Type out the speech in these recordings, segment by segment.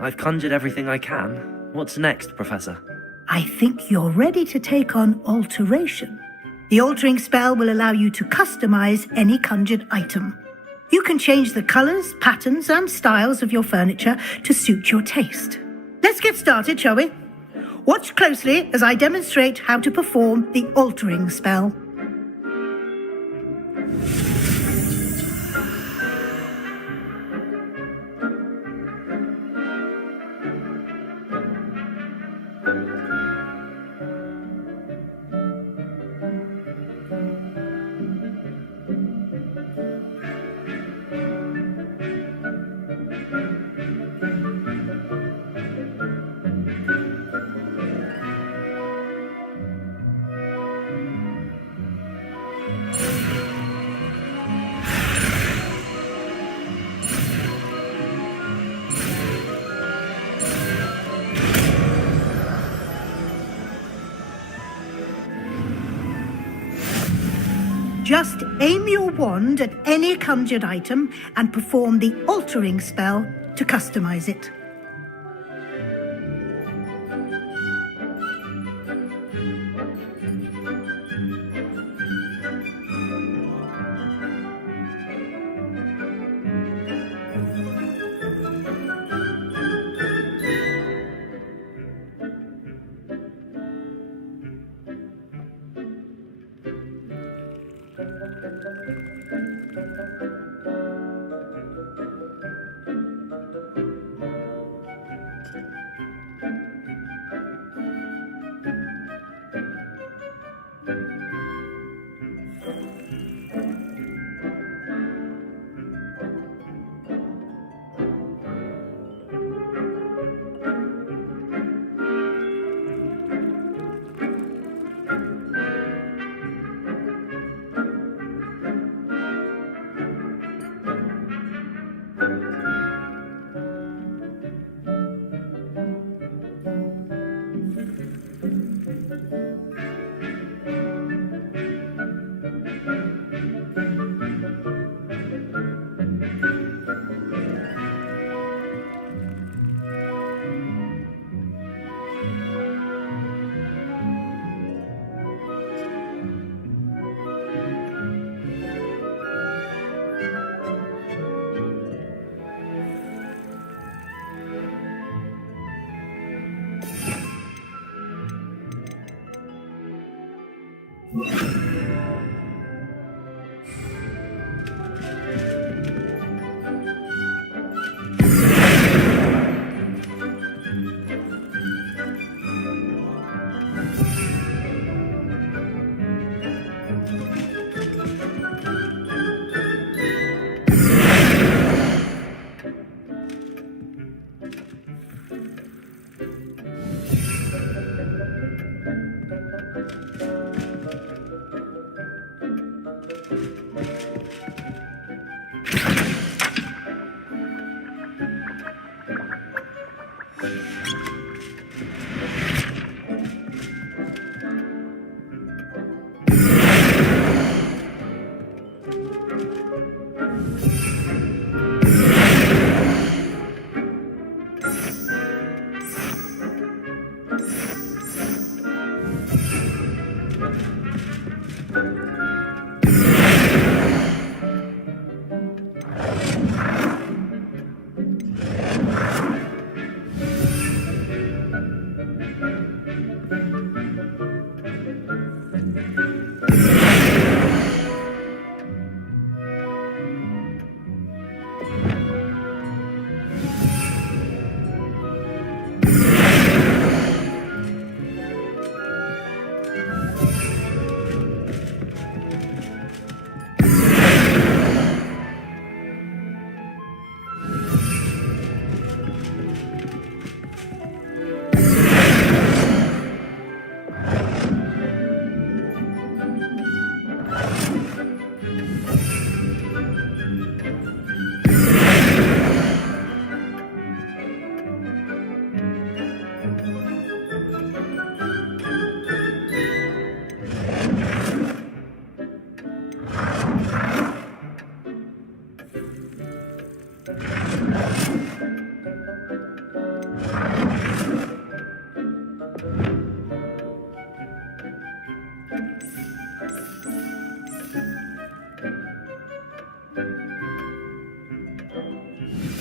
I've conjured everything I can. What's next, Professor? I think you're ready to take on alteration. The altering spell will allow you to customize any conjured item. You can change the colors, patterns, and styles of your furniture to suit your taste. Let's get started, shall we? Watch closely as I demonstrate how to perform the altering spell. Just aim your wand at any conjured item and perform the altering spell to customize it.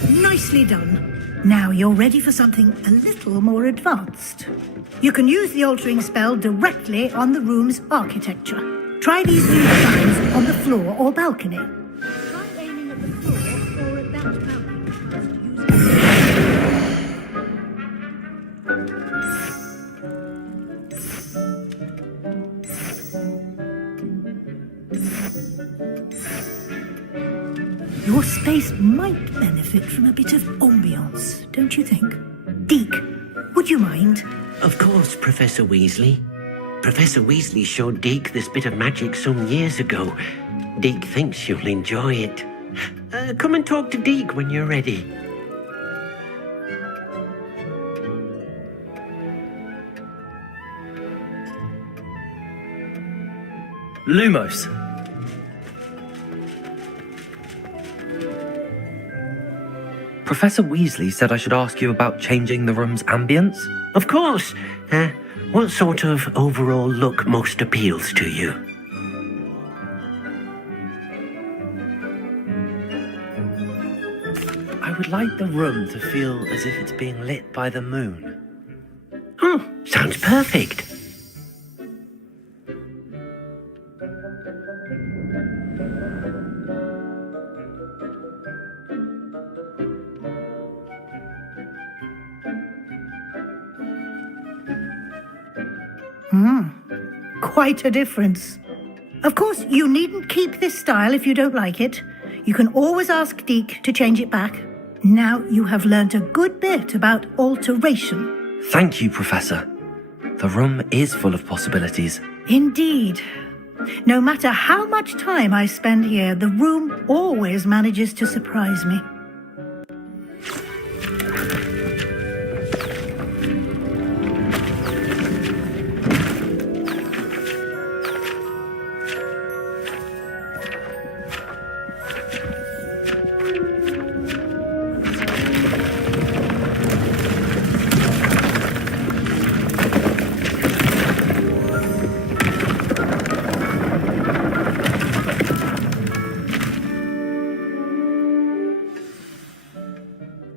Nicely done. Now you're ready for something a little more advanced. You can use the altering spell directly on the room's architecture. Try these new designs on the floor or balcony. Try aiming at the floor or at that balcony. Your space might benefit from a bit of ambiance, don't you think? Deke, would you mind? Of course, Professor Weasley. Professor Weasley showed Deke this bit of magic some years ago. Deke thinks you'll enjoy it. Come and talk to Deke when you're ready. Lumos. Professor Weasley said I should ask you about changing the room's ambience. Of course. What sort of overall look most appeals to you? I would like the room to feel as if it's being lit by the moon. Oh, sounds perfect. Quite a difference. Of course, you needn't keep this style if you don't like it. You can always ask Deke to change it back. Now you have learnt a good bit about alteration. Thank you, Professor. The room is full of possibilities. Indeed. No matter how much time I spend here, the room always manages to surprise me.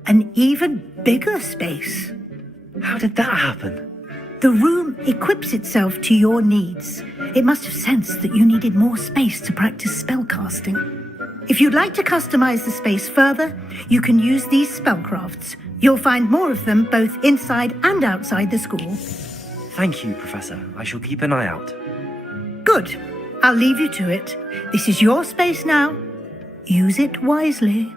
An even bigger space. How did that happen? The room equips itself to your needs. It must have sensed that you needed more space to practice spellcasting. If you'd like to customize the space further, you can use these spellcrafts. You'll find more of them both inside and outside the school. Thank you, Professor. I shall keep an eye out. Good. I'll leave you to it. This is your space now. Use it wisely.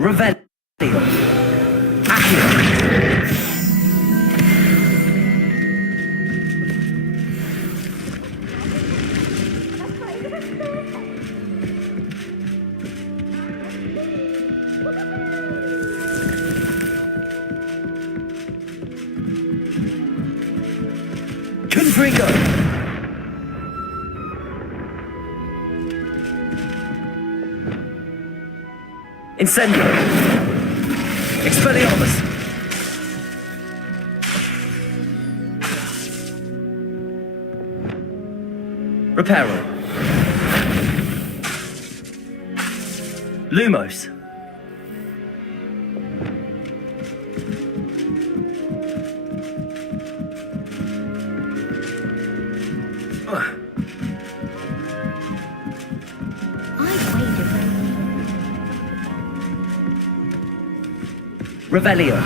Revelio. Accio. Confringo. Incendio. Expelliarmus. Reparo. Lumos. Revelio.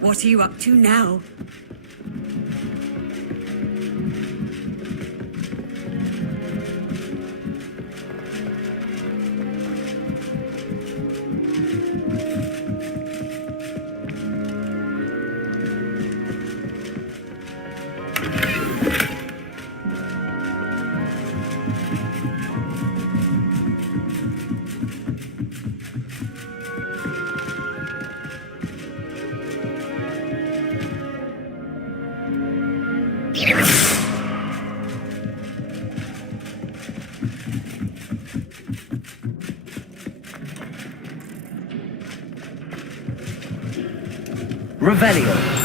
What are you up to now? Revelio.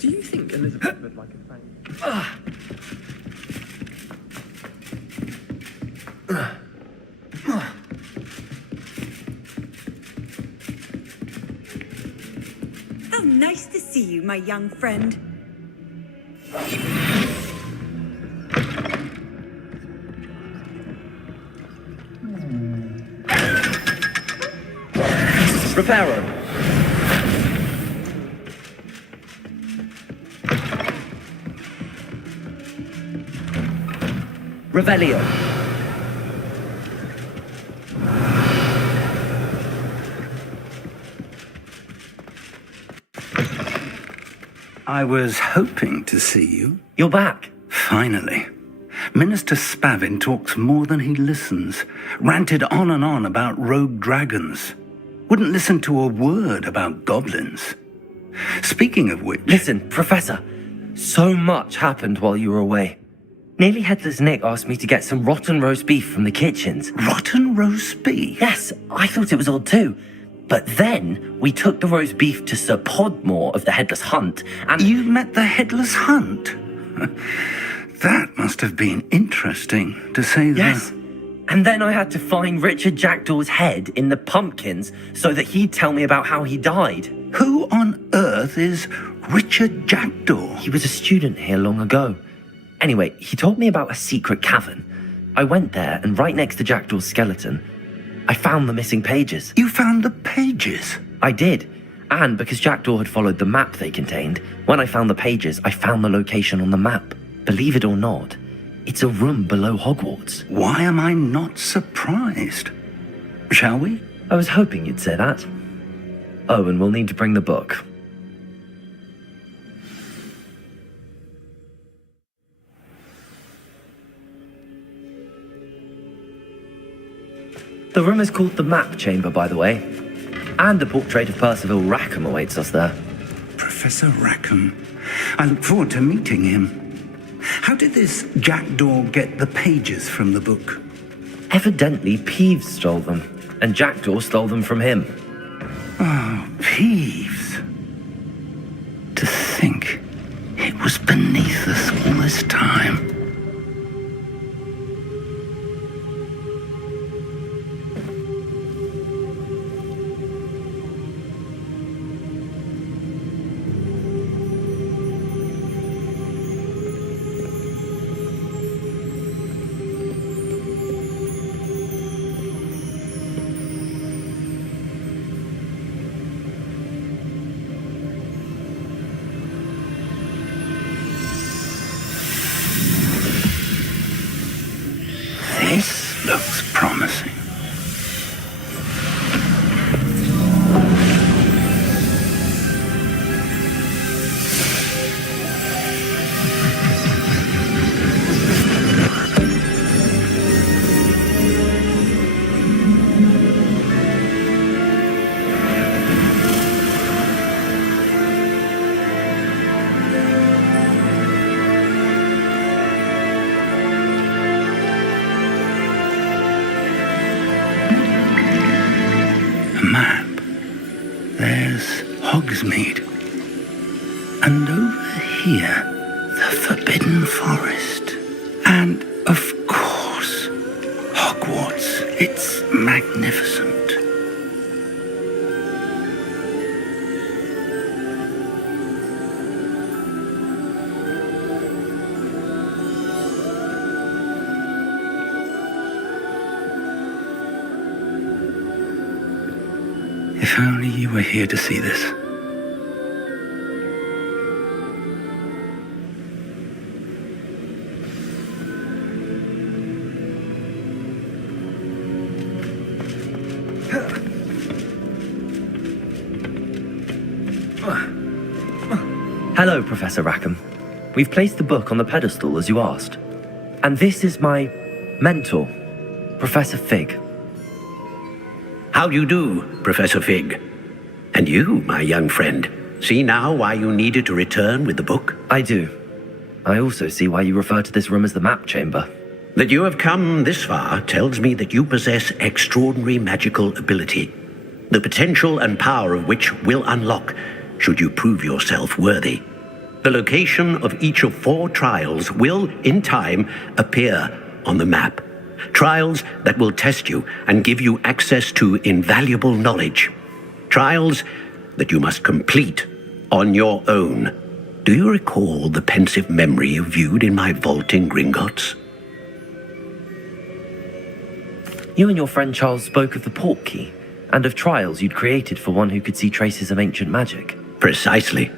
Do you think Elizabeth would like a friend? How nice to see you, my young friend. Reparo. Revelio. I was hoping to see you. You're back. Finally. Minister Spavin talks more than he listens, ranted on and on about rogue dragons. Wouldn't listen to a word about goblins. Speaking of which... Listen, Professor, so much happened while you were away. Nearly Headless Nick asked me to get some rotten roast beef from the kitchens. Rotten roast beef? Yes, I thought it was odd too. But then we took the roast beef to Sir Podmore of the Headless Hunt, and... You met the Headless Hunt? That must have been interesting, to say the... Yes. And then I had to find Richard Jackdaw's head in the pumpkins so that he'd tell me about how he died. Who on earth is Richard Jackdaw? He was a student here long ago. Anyway, he told me about a secret cavern. I went there, and right next to Jackdaw's skeleton, I found the missing pages. You found the pages? I did. And because Jackdaw had followed the map they contained, when I found the pages, I found the location on the map. Believe it or not, it's a room below Hogwarts. Why am I not surprised? Shall we? I was hoping you'd say that. Oh, and we'll need to bring the book. The room is called the Map Chamber, by the way. And a portrait of Percival Rackham awaits us there. Professor Rackham. I look forward to meeting him. How did this Jackdaw get the pages from the book? Evidently, Peeves stole them, and Jackdaw stole them from him. Oh, Peeves. To think it was beneath us all this time. This looks promising. Map. There's Hogsmeade. And over here, the Forbidden Forest. And, of course, Hogwarts. It's magnificent. If only you were here to see this. Hello, Professor Rackham. We've placed the book on the pedestal as you asked. And this is my mentor, Professor Fig. How do you do, Professor Fig? And you, my young friend, see now why you needed to return with the book? I do. I also see why you refer to this room as the Map Chamber. That you have come this far tells me that you possess extraordinary magical ability, the potential and power of which will unlock should you prove yourself worthy. The location of each of 4 trials will, in time, appear on the map. Trials that will test you and give you access to invaluable knowledge. Trials that you must complete on your own. Do you recall the pensive memory you viewed in my vault in Gringotts? You and your friend Charles spoke of the Portkey, and of trials you'd created for one who could see traces of ancient magic. Precisely.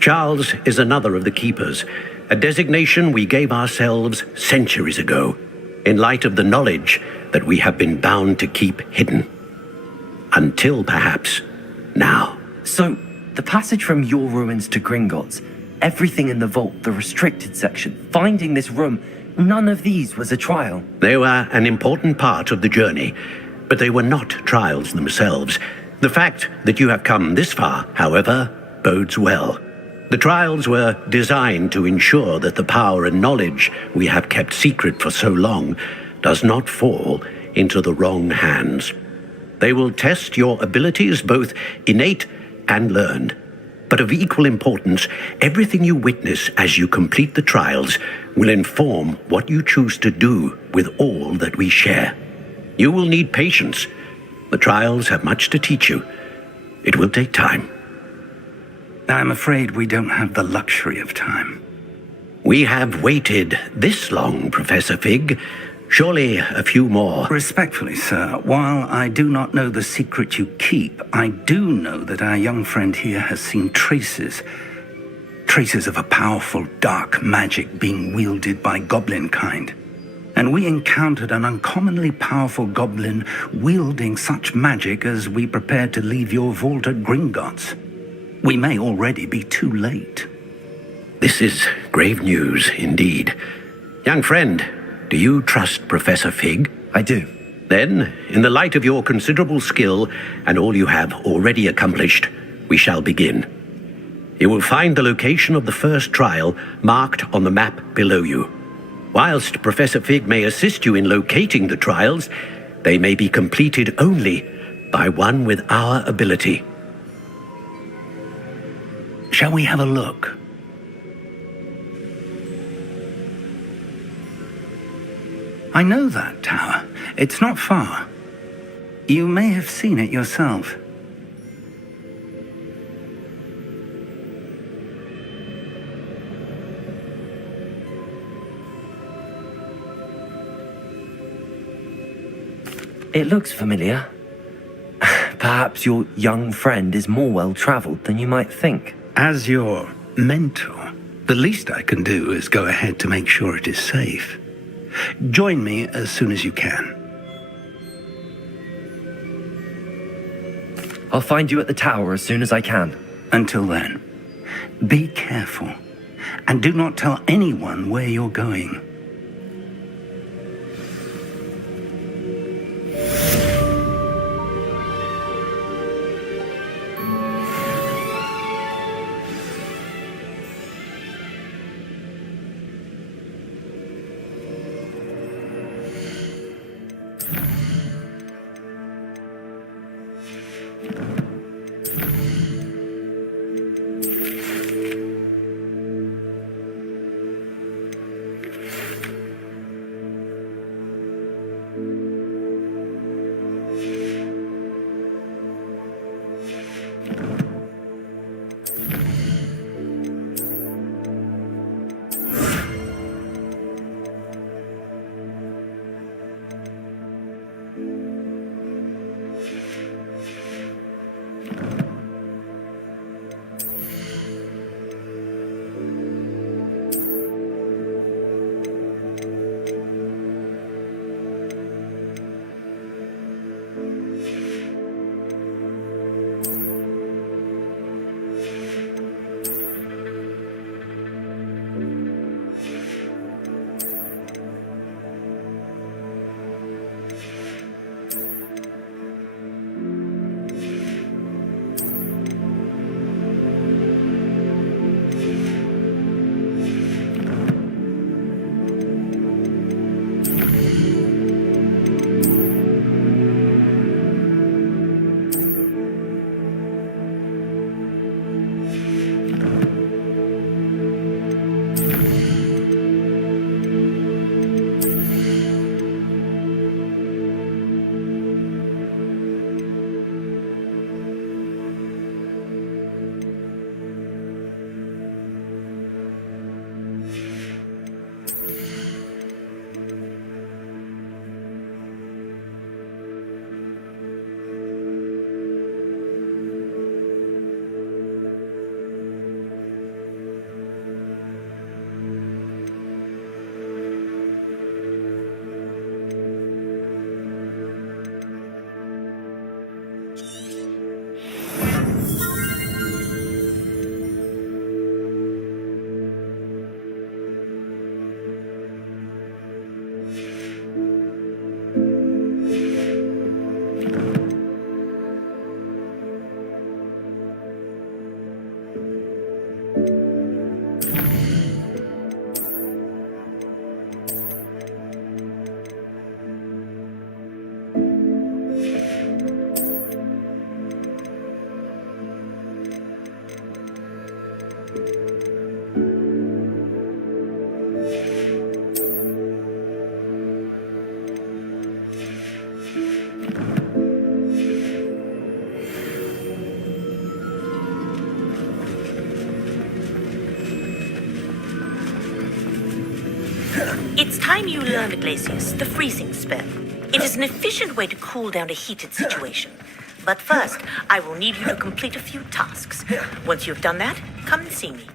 Charles is another of the Keepers, a designation we gave ourselves centuries ago, in light of the knowledge that we have been bound to keep hidden. Until perhaps now. So, the passage from your ruins to Gringotts, everything in the vault, the restricted section, finding this room, none of these was a trial. They were an important part of the journey, but they were not trials themselves. The fact that you have come this far, however, bodes well. The trials were designed to ensure that the power and knowledge we have kept secret for so long does not fall into the wrong hands. They will test your abilities, both innate and learned. But of equal importance, everything you witness as you complete the trials will inform what you choose to do with all that we share. You will need patience. The trials have much to teach you. It will take time. I'm afraid we don't have the luxury of time. We have waited this long, Professor Fig. Surely a few more. Respectfully, sir, while I do not know the secret you keep, I do know that our young friend here has seen traces of a powerful dark magic being wielded by goblin kind. And we encountered an uncommonly powerful goblin wielding such magic as we prepared to leave your vault at Gringotts. We may already be too late. This is grave news indeed. Young friend, do you trust Professor Fig? I do. Then, in the light of your considerable skill and all you have already accomplished, we shall begin. You will find the location of the first trial marked on the map below you. Whilst Professor Fig may assist you in locating the trials, they may be completed only by one with our ability. Shall we have a look? I know that tower. It's not far. You may have seen it yourself. It looks familiar. Perhaps your young friend is more well-traveled than you might think. As your mentor, the least I can do is go ahead to make sure it is safe. Join me as soon as you can. I'll find you at the tower as soon as I can. Until then, be careful, and do not tell anyone where you're going. It's time you learned, Glacius, the freezing spell. It is an efficient way to cool down a heated situation. But first, I will need you to complete a few tasks. Once you've done that, come and see me.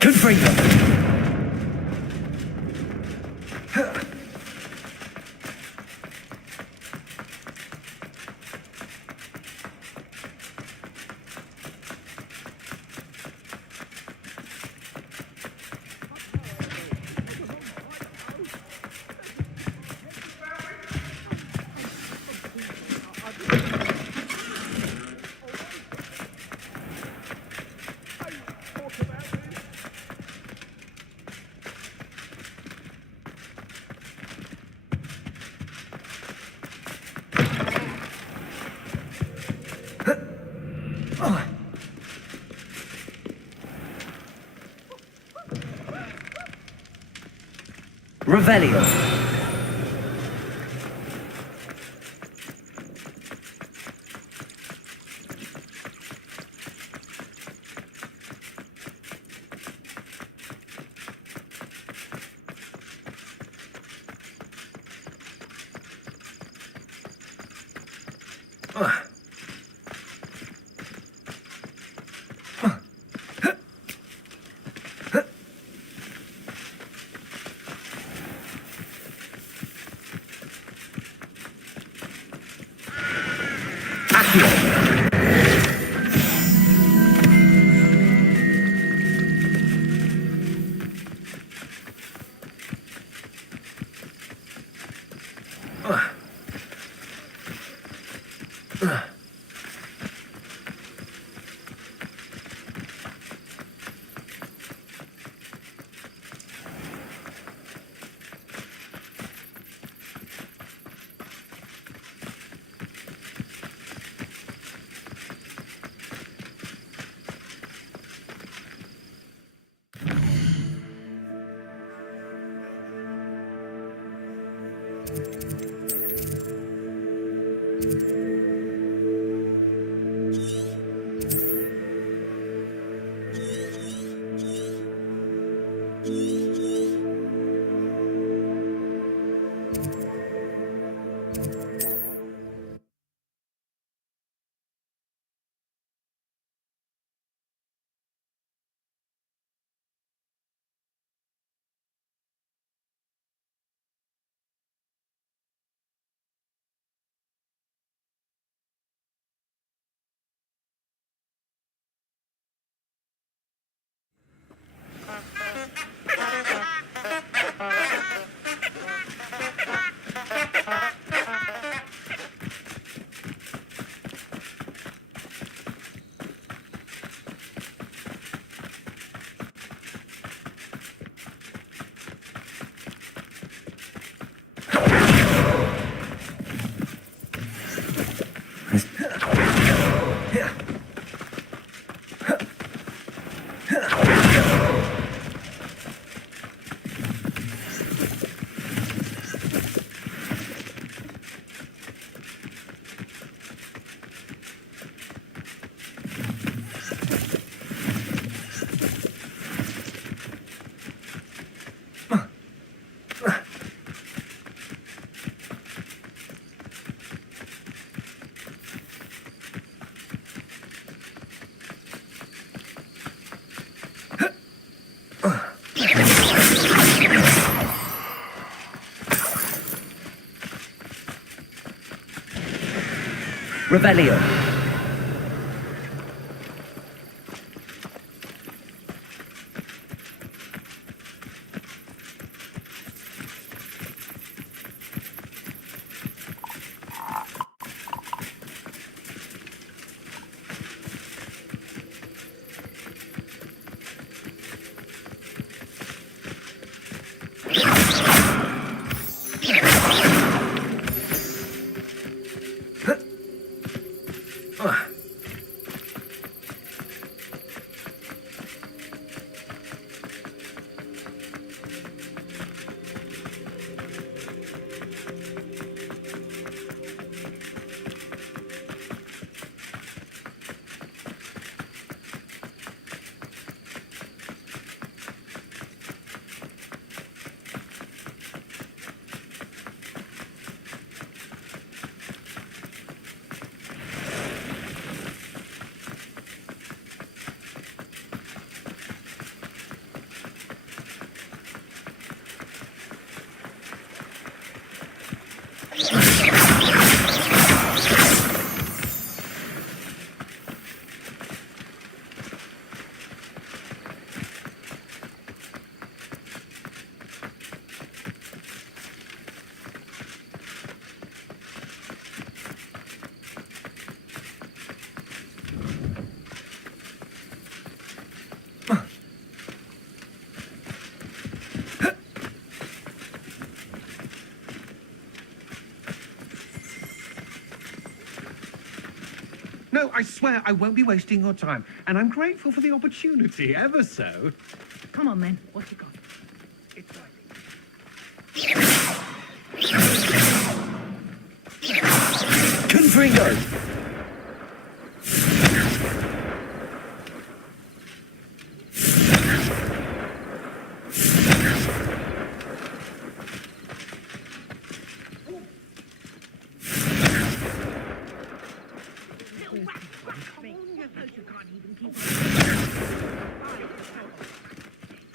Confringo! Revelio. Revelio. No, I swear I won't be wasting your time, and I'm grateful for the opportunity, ever so. Come on, men. What you got? It's like... Confringo!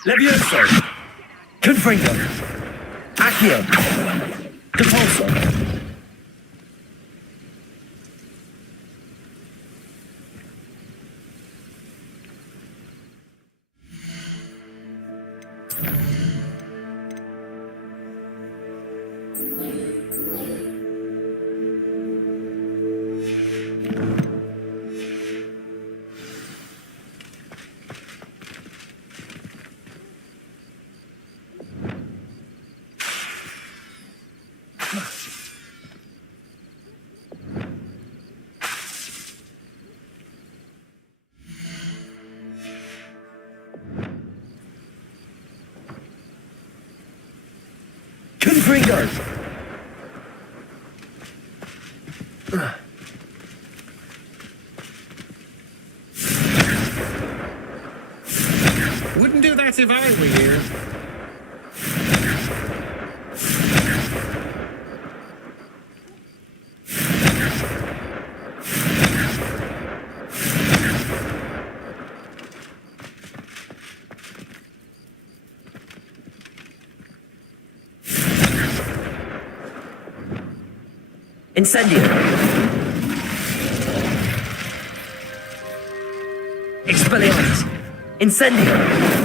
Levioso! Confringo! Accio! Depulso! Confringo! Wouldn't do that if I were you. Incendio! Expelliarmus! Incendio!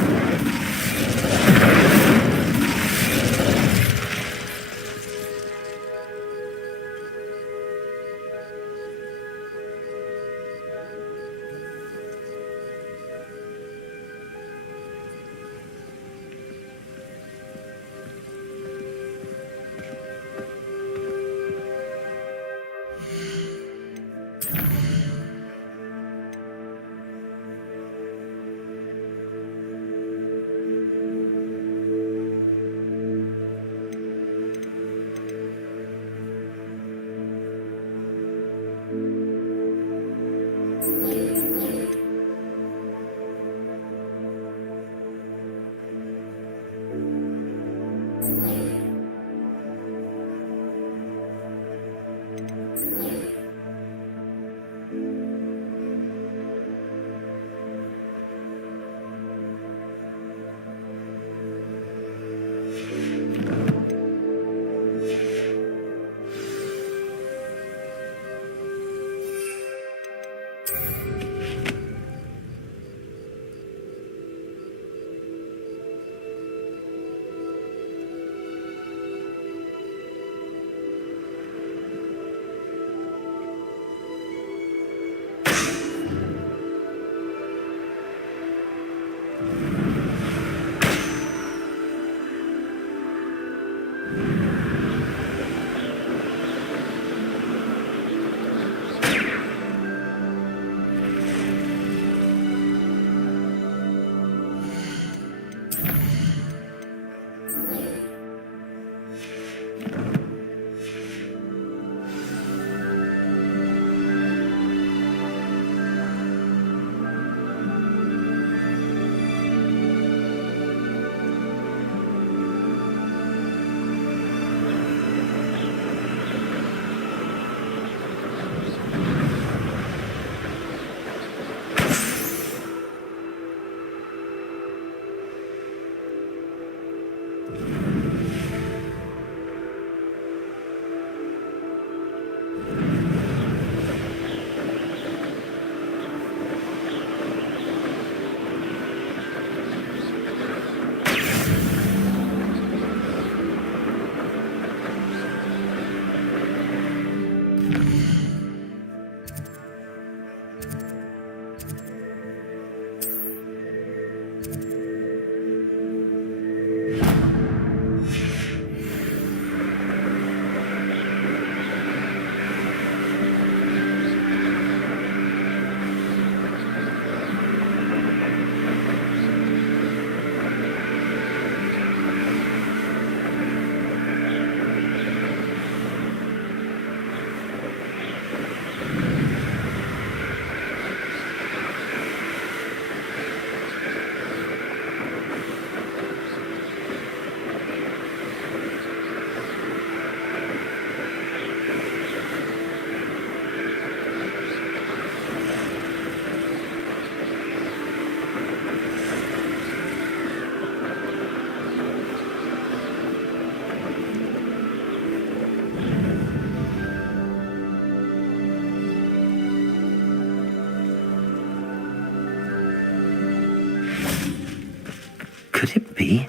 Could it be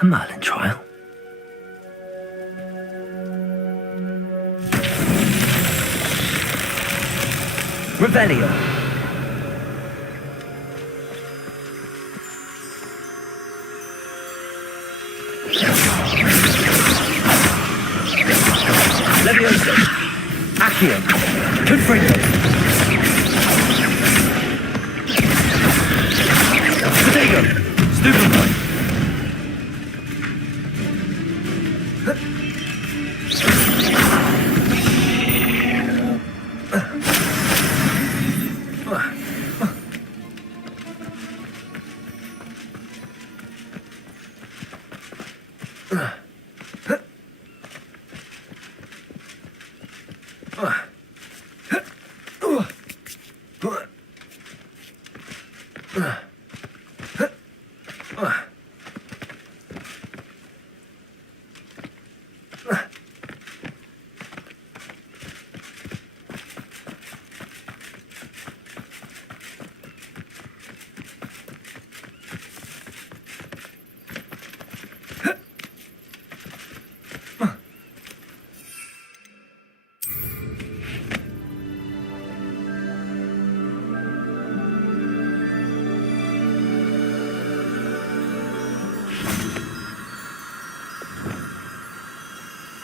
a Merlin trial? Revelio. Levioso. Accio. Confringo. Stego. Stupefy.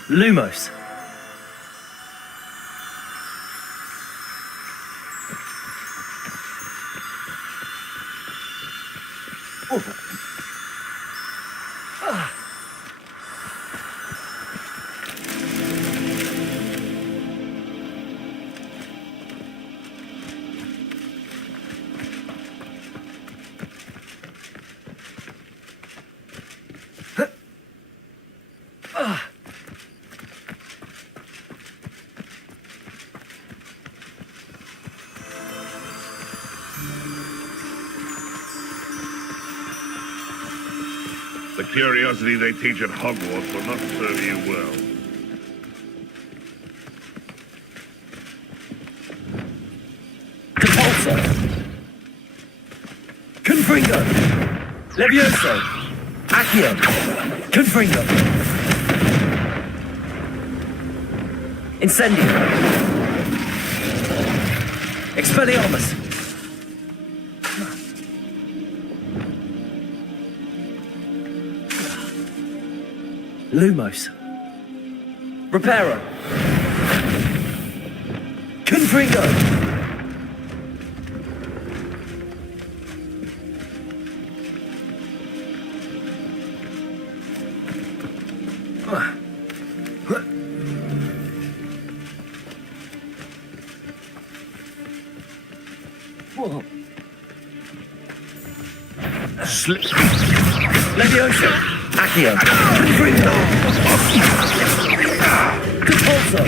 Lumos. The curiosity they teach at Hogwarts will not serve you well. Compulso. Confringo. Levioso. Accio. Confringo. Incendio. Expelliarmus. Lumos. Reparo. Confringo. Levioso. Accio. Confringo. Compulso.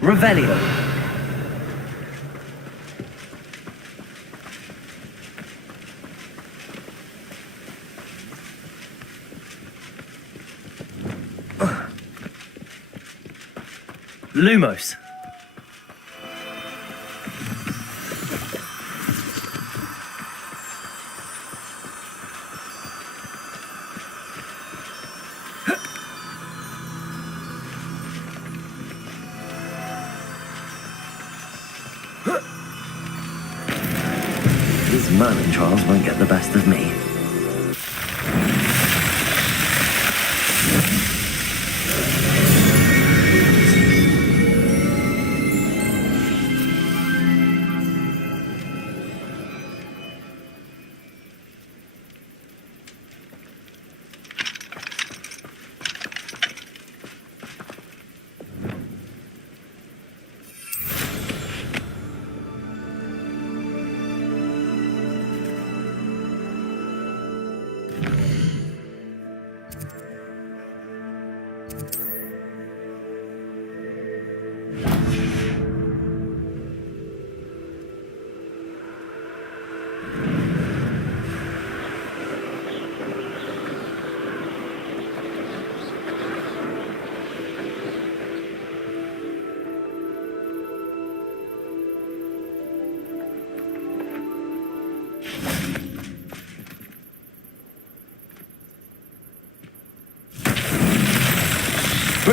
Revelio. Lumos. These Merlin trials won't get the best of me.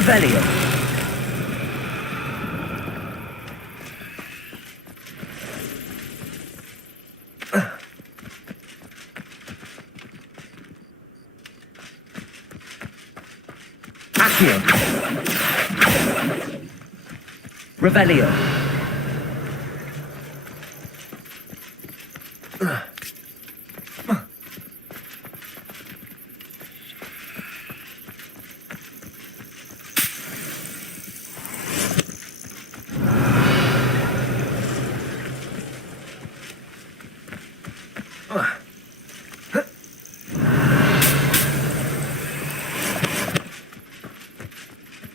Revelio. Accio. Revelio.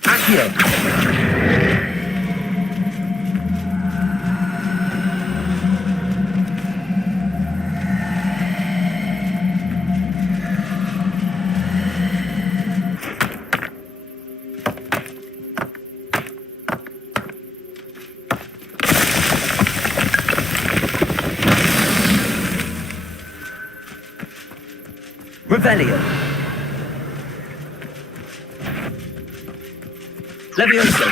Accio. Revelio. Levioso.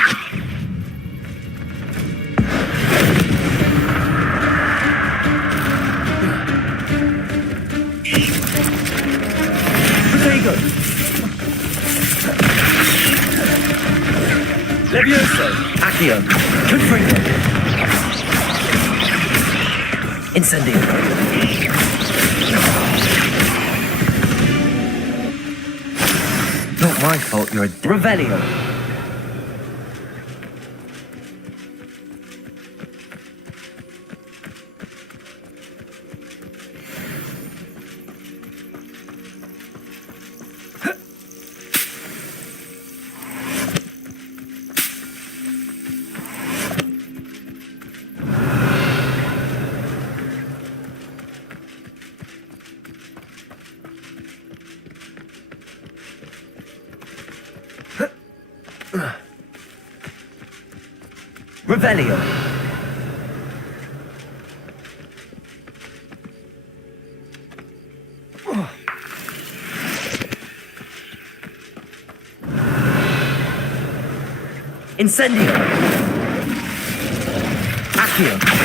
Protego. Levioso. Accio. Confringo. Incendio. Not my fault you're a Revelio. Revelio. Incendio. Accio.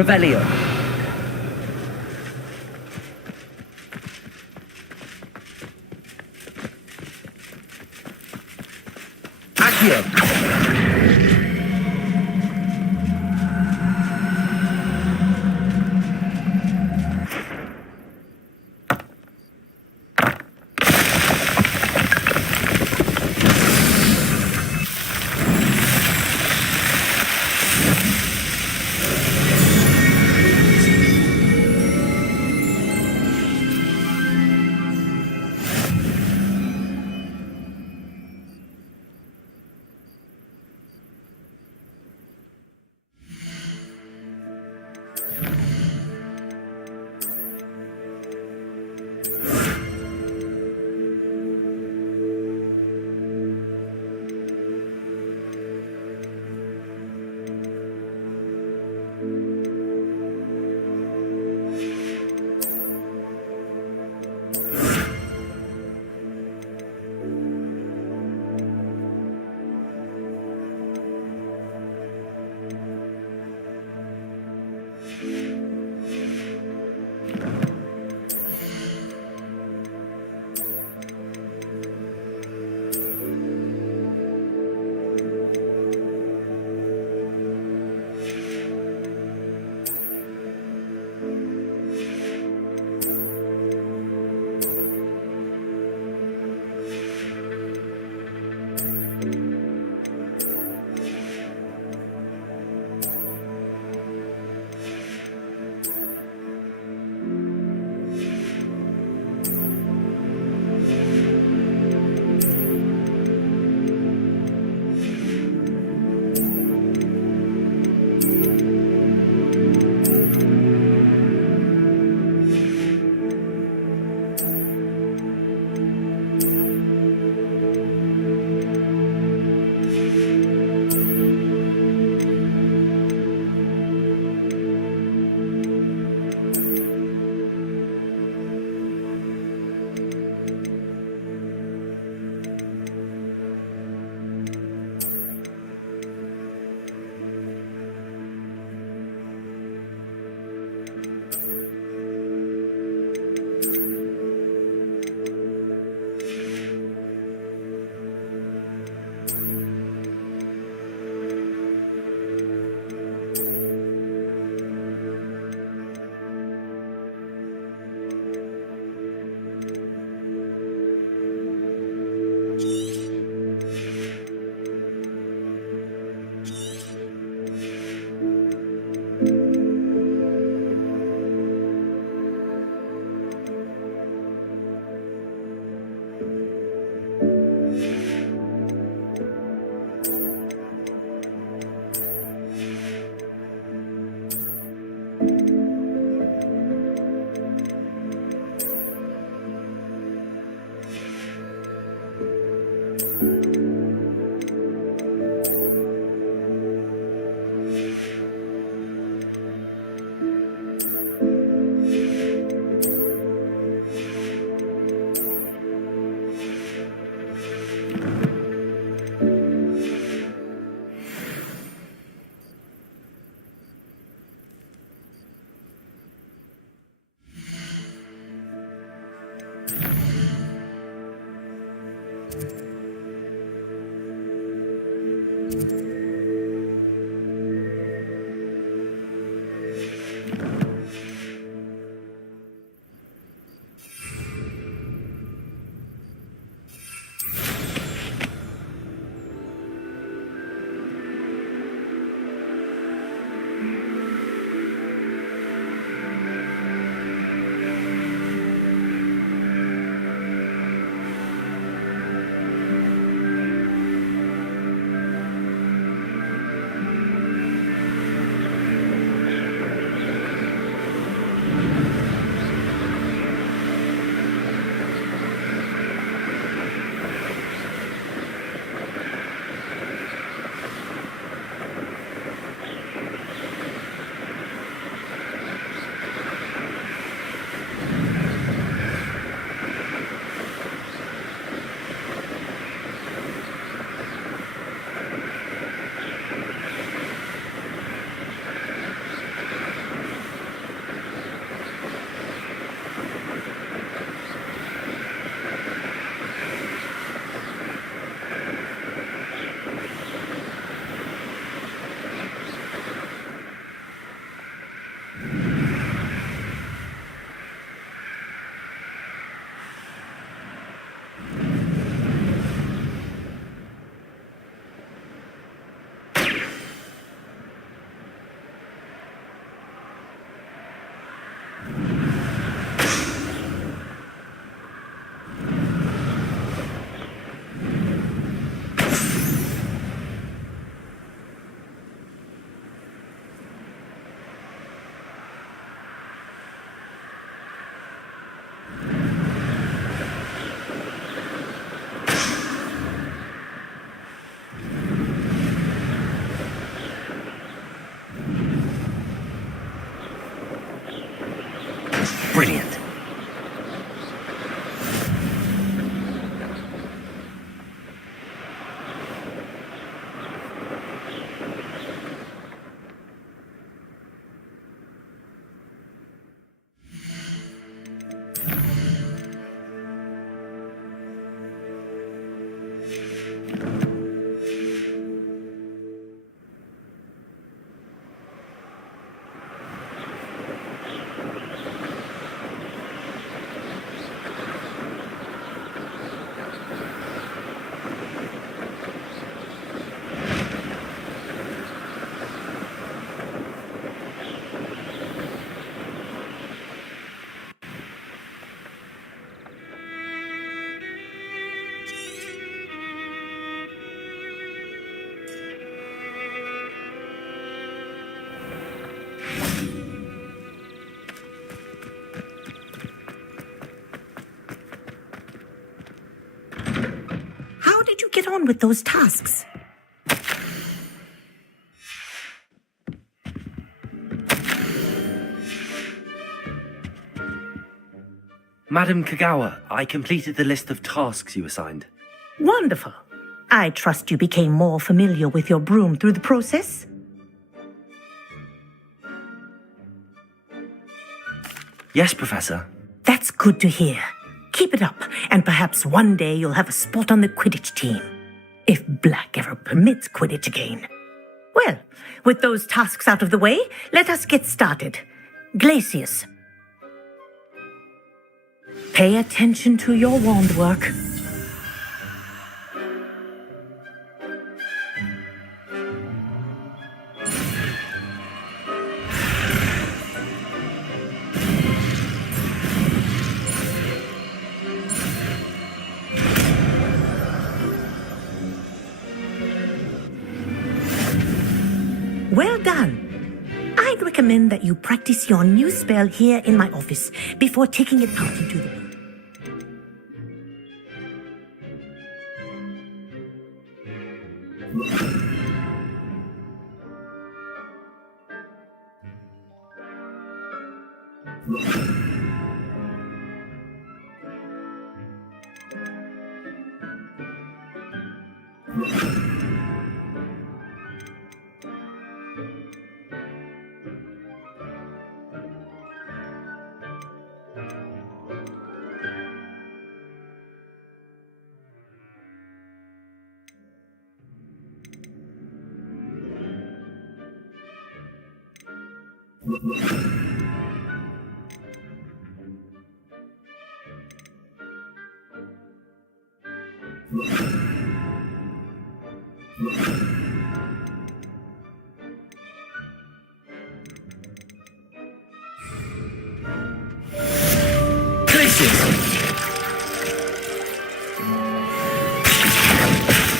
Revelio. Accio. Brilliant. How did you get on with those tasks? Madam Kagawa, I completed the list of tasks you assigned. Wonderful. I trust you became more familiar with your broom through the process? Yes, Professor. That's good to hear. Keep it up, and perhaps one day you'll have a spot on the Quidditch team. If Black ever permits Quidditch again. Well, with those tasks out of the way, let us get started. Glacius. Pay attention to your wand work. Well done. I'd recommend that you practice your new spell here in my office before taking it out into the world.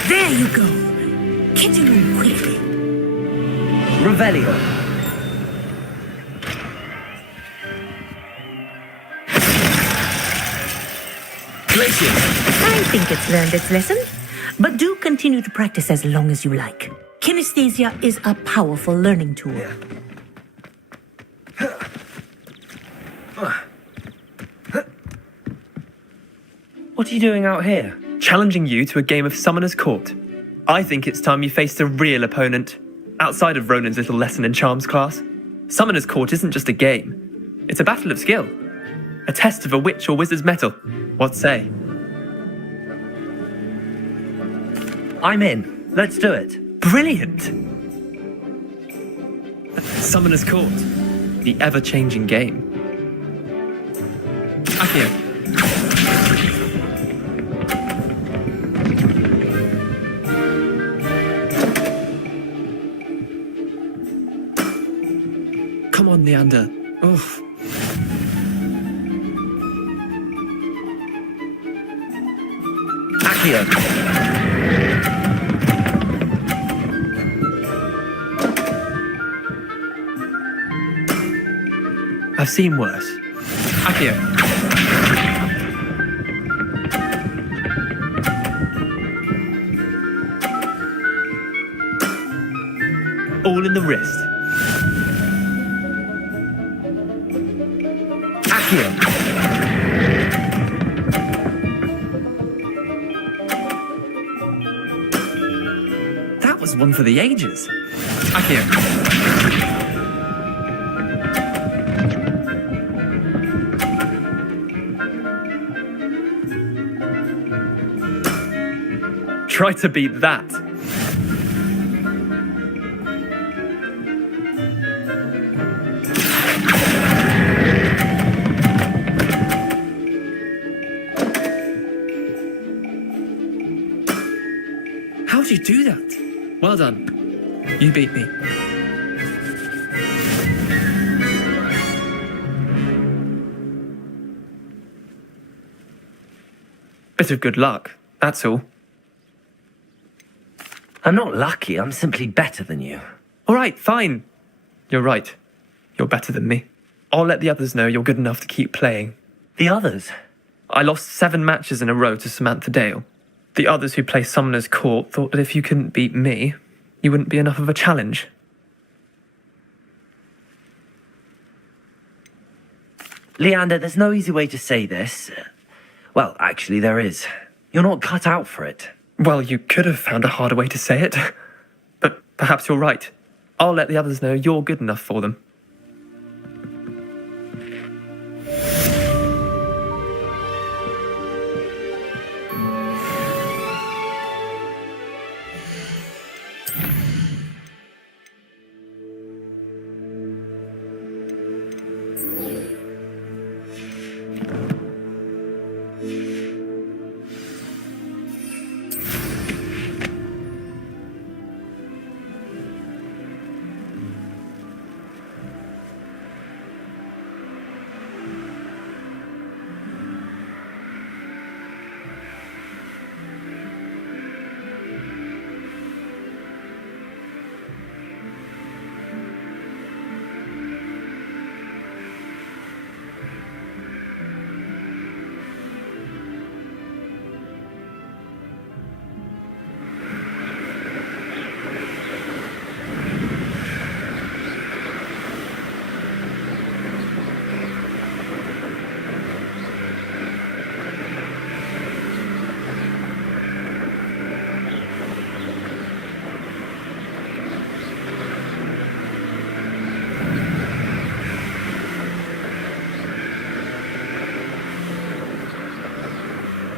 There you go. Get in room quickly. Revelio. Glacius. I think it's learned its lesson. But do continue to practice as long as you like. Kinesthesia is a powerful learning tool. What are you doing out here? Challenging you to a game of Summoner's Court. I think it's time you faced a real opponent, outside of Ronan's little lesson in charms class. Summoner's Court isn't just a game. It's a battle of skill. A test of a witch or wizard's mettle. What say? I'm in. Let's do it. Brilliant! Summoner's Court. The ever-changing game. Accio. Come on, Leander. Oof. Accio. I've seen worse. Accio. All in the wrist. Accio. That was one for the ages. Accio. Try to beat that. How'd you do that? Well done. You beat me. Bit of good luck, that's all. I'm not lucky, I'm simply better than you. All right, fine. You're right. You're better than me. I'll let the others know you're good enough to keep playing. The others? I lost 7 matches in a row to Samantha Dale. The others who play Summoner's Court thought that if you couldn't beat me, you wouldn't be enough of a challenge. Leander, there's no easy way to say this. Well, actually, there is. You're not cut out for it. Well, you could have found a harder way to say it. But perhaps you're right. I'll let the others know you're good enough for them.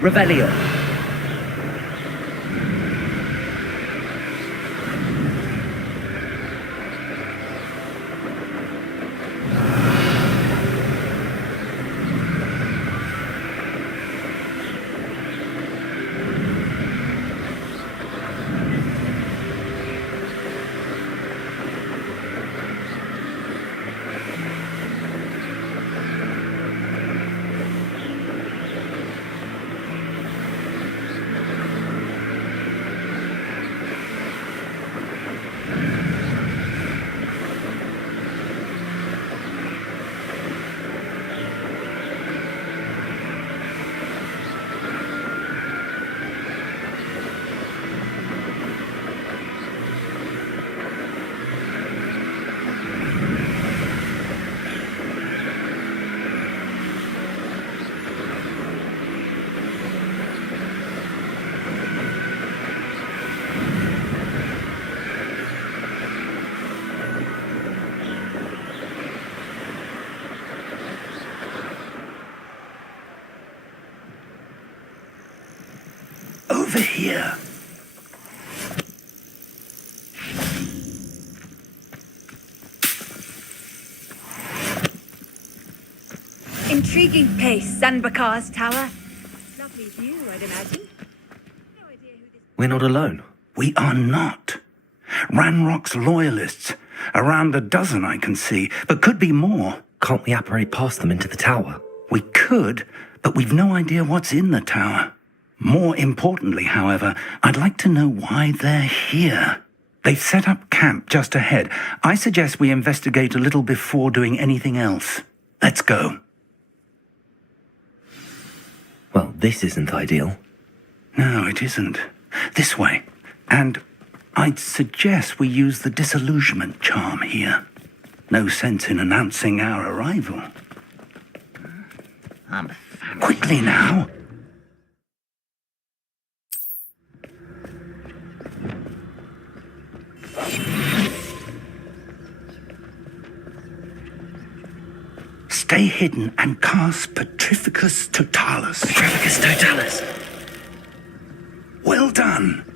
Revelio. Over here. Intriguing place, Zanbakar's tower. Lovely view, I'd imagine. No idea who this... We're not alone. We are not. Ranrock's loyalists. Around a dozen I can see, but could be more. Can't we apparate past them into the tower? We could, but we've no idea what's in the tower. More importantly, however, I'd like to know why they're here. They've set up camp just ahead. I suggest we investigate a little before doing anything else. Let's go. Well, this isn't ideal. No, it isn't. This way. And I'd suggest we use the disillusionment charm here. No sense in announcing our arrival. Quickly now. Stay hidden and cast Petrificus Totalis. Petrificus Totalis. Well done.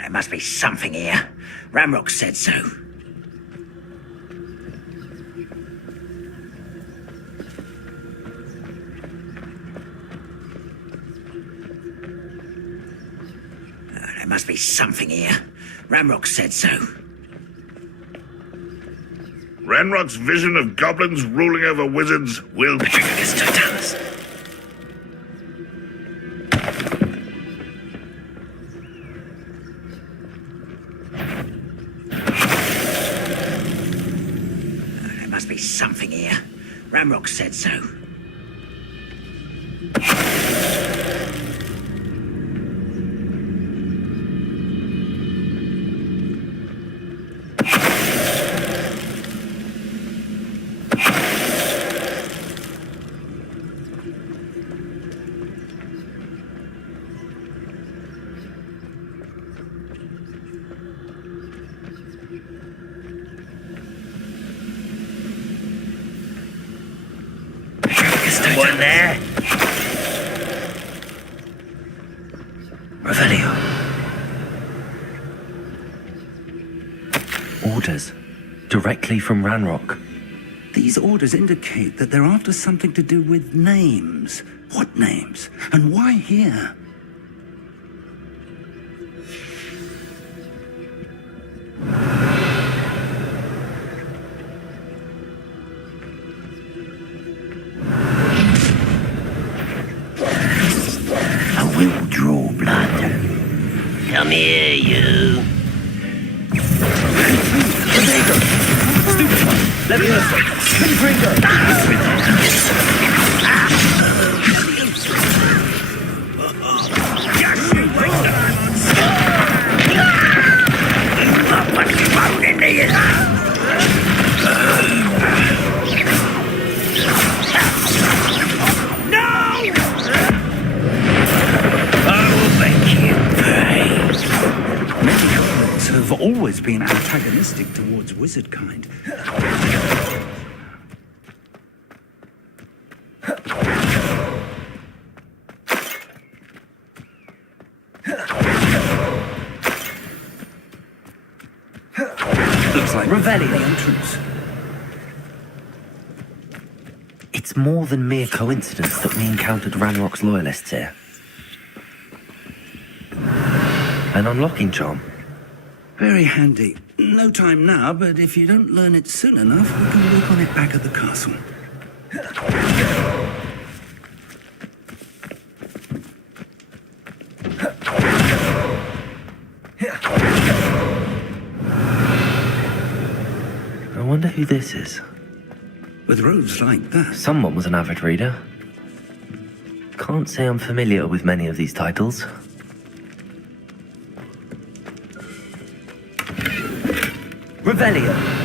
There must be something here. Ranrock said so. There must be something here. Ranrock said so. Ranrock's vision of goblins ruling over wizards will... Petrificus Totalis. There must be something here. Ranrock said so. One there. Revelio. Orders. Directly from Ranrock. These orders indicate that they're after something to do with names. What names? And why here? I will draw blood. Come here, you. Let me Many goblins have always been antagonistic towards wizard kind. Looks like Revelio. the entrance. It's more than mere coincidence that we encountered Ranrock's loyalists here. An unlocking charm. Very handy. No time now, but if you don't learn it soon enough, we can work on it back at the castle. I wonder who this is. With robes like that, Someone was an avid reader. Can't say I'm familiar with many of these titles. Revelio.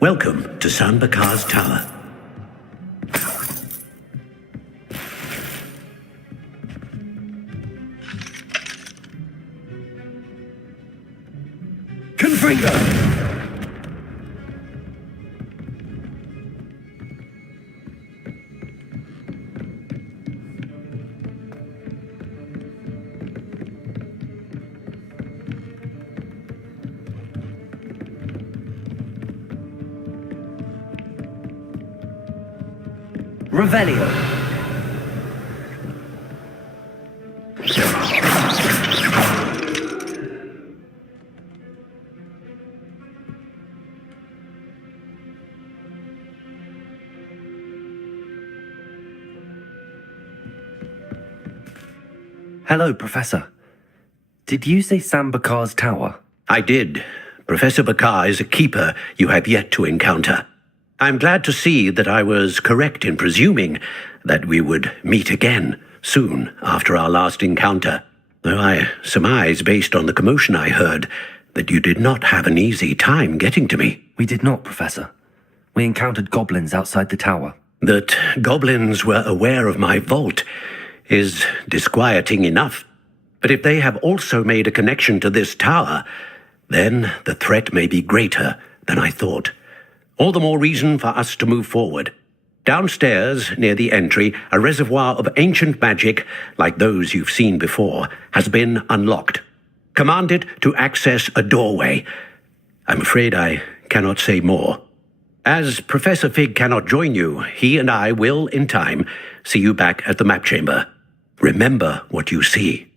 Welcome to San Bakar's Tower. Confringo! Revelio. Hello, Professor. Did you say San Bakar's Tower? I did. Professor Bakar is a keeper you have yet to encounter. I'm glad to see that I was correct in presuming that we would meet again soon after our last encounter, though I surmise, based on the commotion I heard, that you did not have an easy time getting to me. We did not, Professor. We encountered goblins outside the tower. That goblins were aware of my vault is disquieting enough. But if they have also made a connection to this tower, then the threat may be greater than I thought. All the more reason for us to move forward. Downstairs, near the entry, a reservoir of ancient magic, like those you've seen before, has been unlocked. Commanded to access a doorway. I'm afraid I cannot say more. As Professor Fig cannot join you, he and I will, in time, see you back at the map chamber. Remember what you see.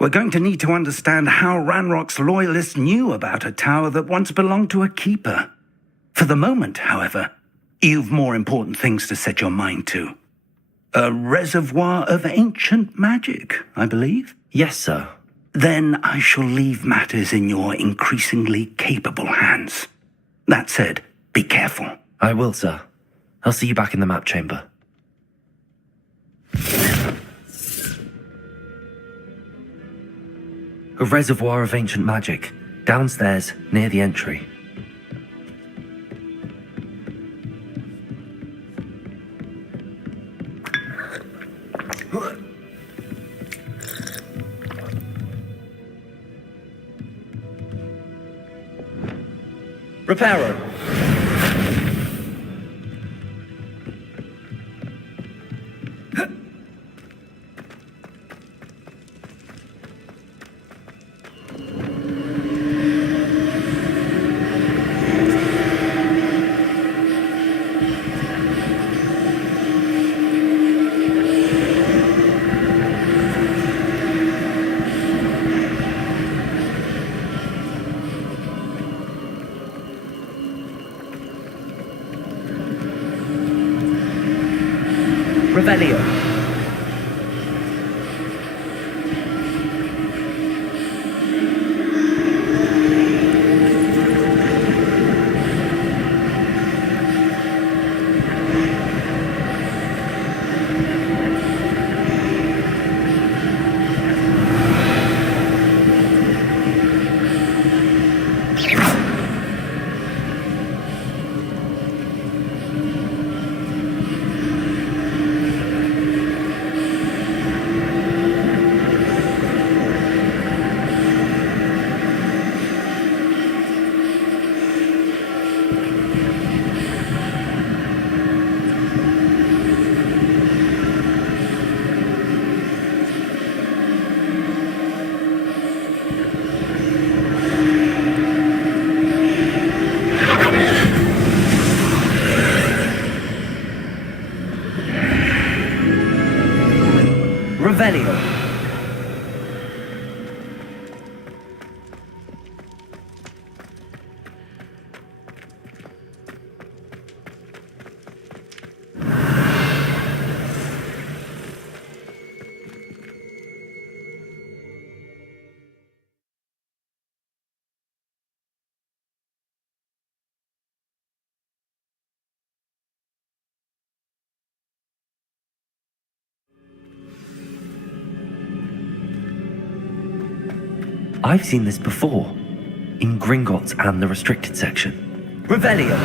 We're going to need to understand how Ranrock's loyalists knew about a tower that once belonged to a keeper. For the moment, however, you've more important things to set your mind to. A reservoir of ancient magic, I believe? Yes, sir. Then I shall leave matters in your increasingly capable hands. That said, be careful. I will, sir. I'll see you back in the map chamber. A reservoir of ancient magic, downstairs, near the entry. Reparo. Revelio. Revelio. I've seen this before, in Gringotts and the restricted section. Revelio!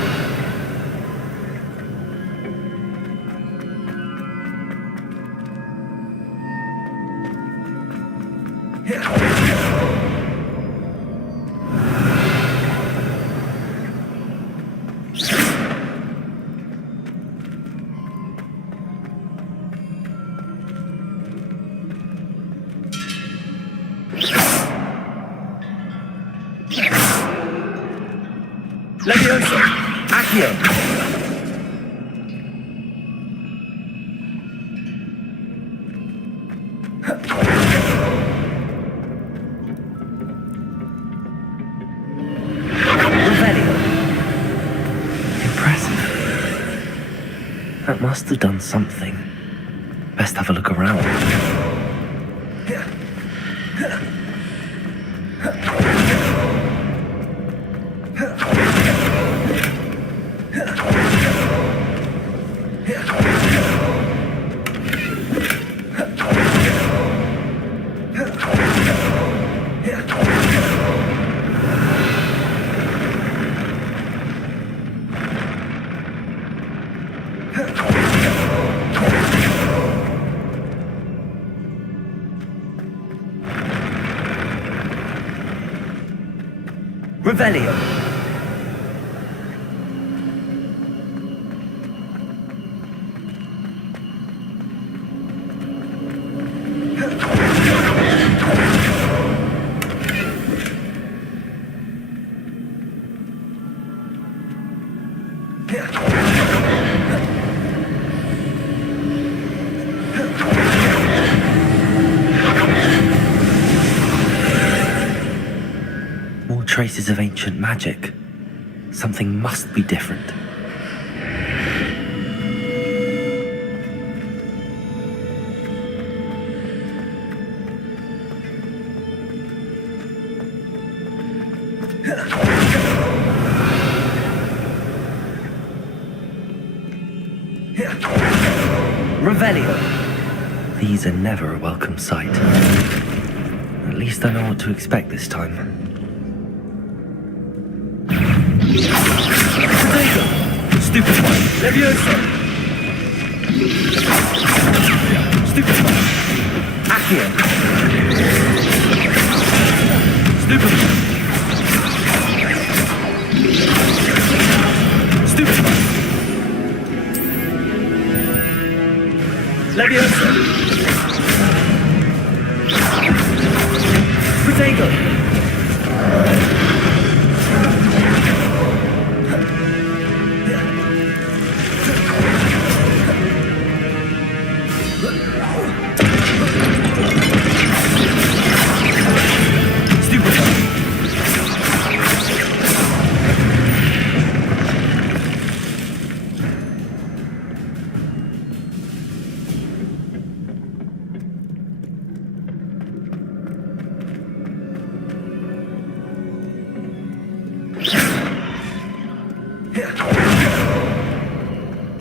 Levioso! Accio! Revelio! Impressive. That must have done something. Best have a look around. Revelio! Traces of ancient magic. Something must be different. Revelio! These are never a welcome sight. At least I know what to expect this time. Stupid one! Levioso! Stupid one! Accio! Stupid one! Stupid one! Levioso! Protego!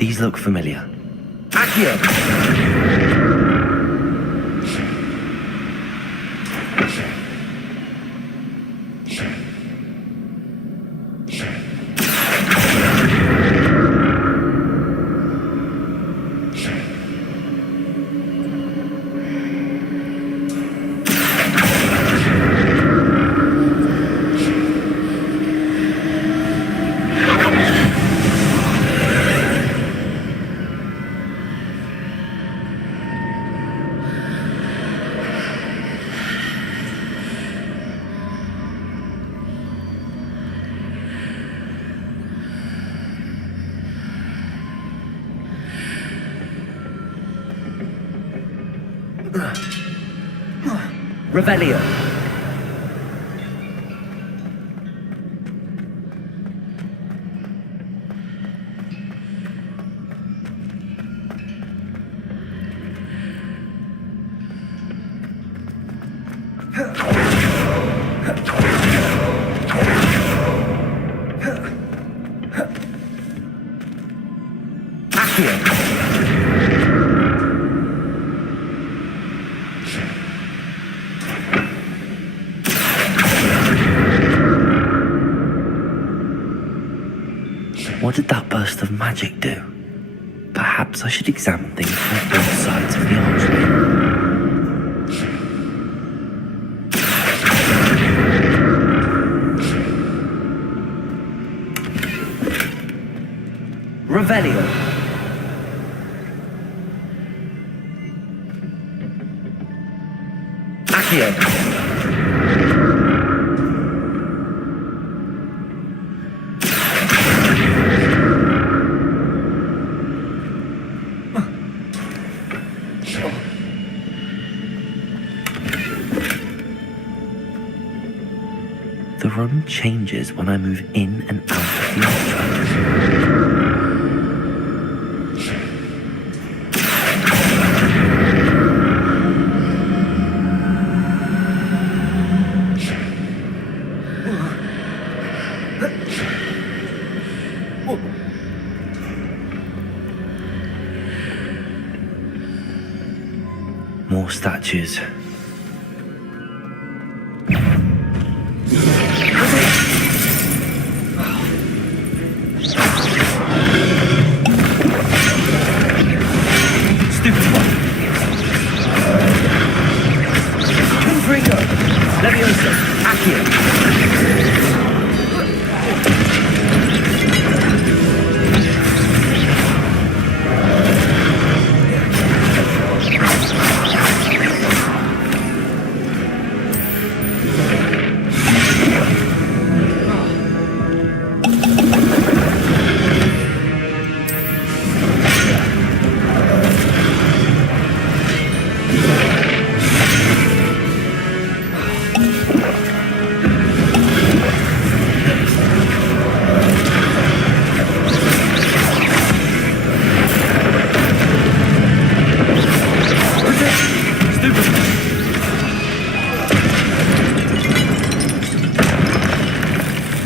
These look familiar. Accio! Revelio. Accio. What did that burst of magic do? Perhaps I should examine things from both sides of the archway. Revelio. Accio. The room changes when I move in and out of the archway. More statues. Stupid one. Confringo. Leviosa. Accio.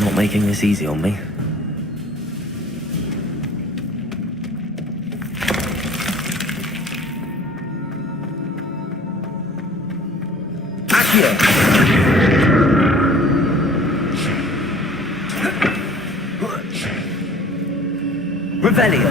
Not making this easy on me. Accio! Revelio.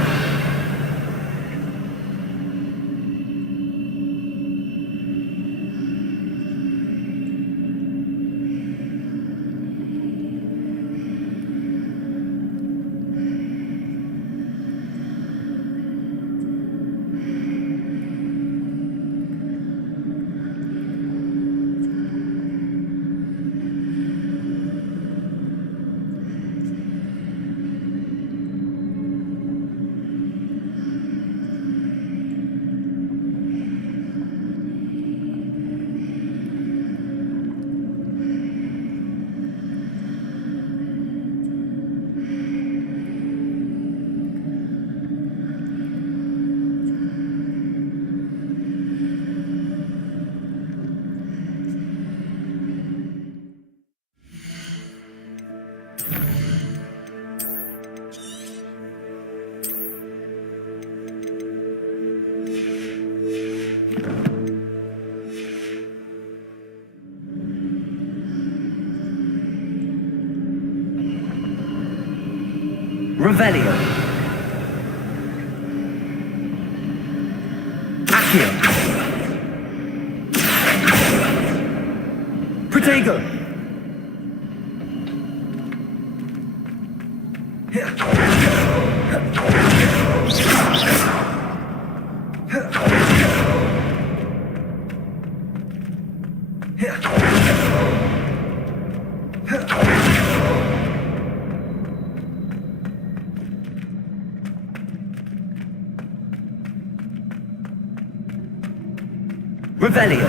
Revelio. Accio. Protego. Revelio.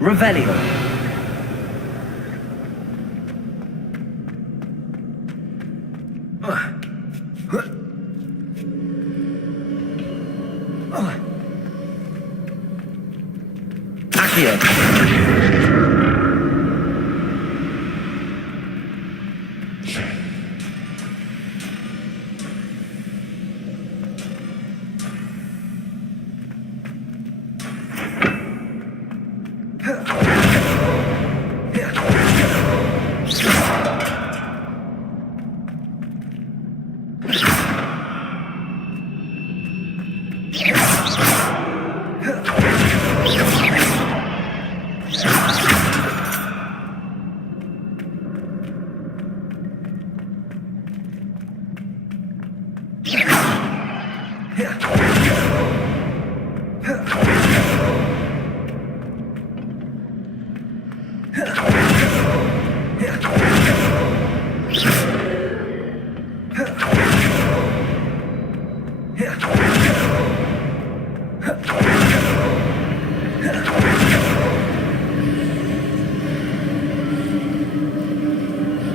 Revelio. Accio.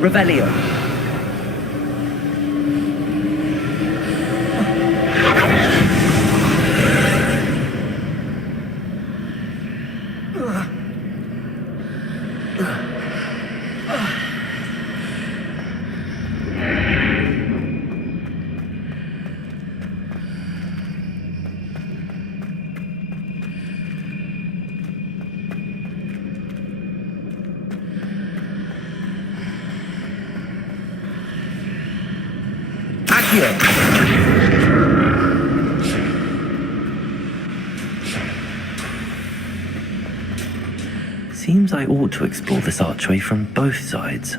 Revelio. Seems I ought to explore this archway from both sides.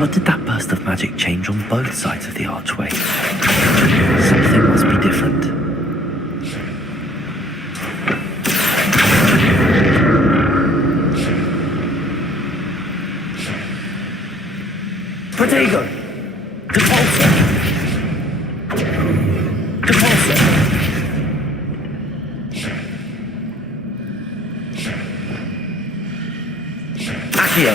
What did that burst of magic change on both sides of the archway? Something must be different. Protego! Depulso! Depulso! Accio!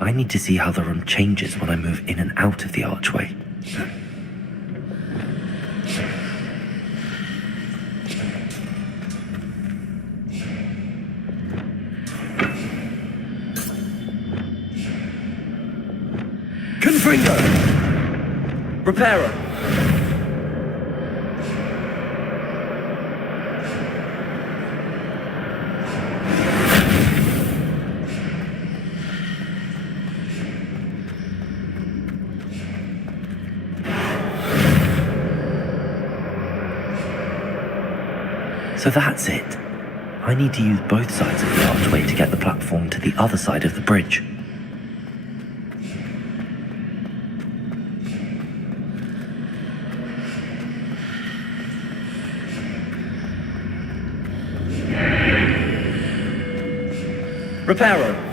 I need to see how the room changes when I move in and out of the archway. Confringo! Reparo! So that's it. I need to use both sides of the archway to get the platform to the other side of the bridge. Reparo.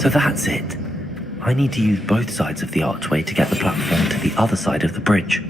So that's it. I need to use both sides of the archway to get the platform to the other side of the bridge.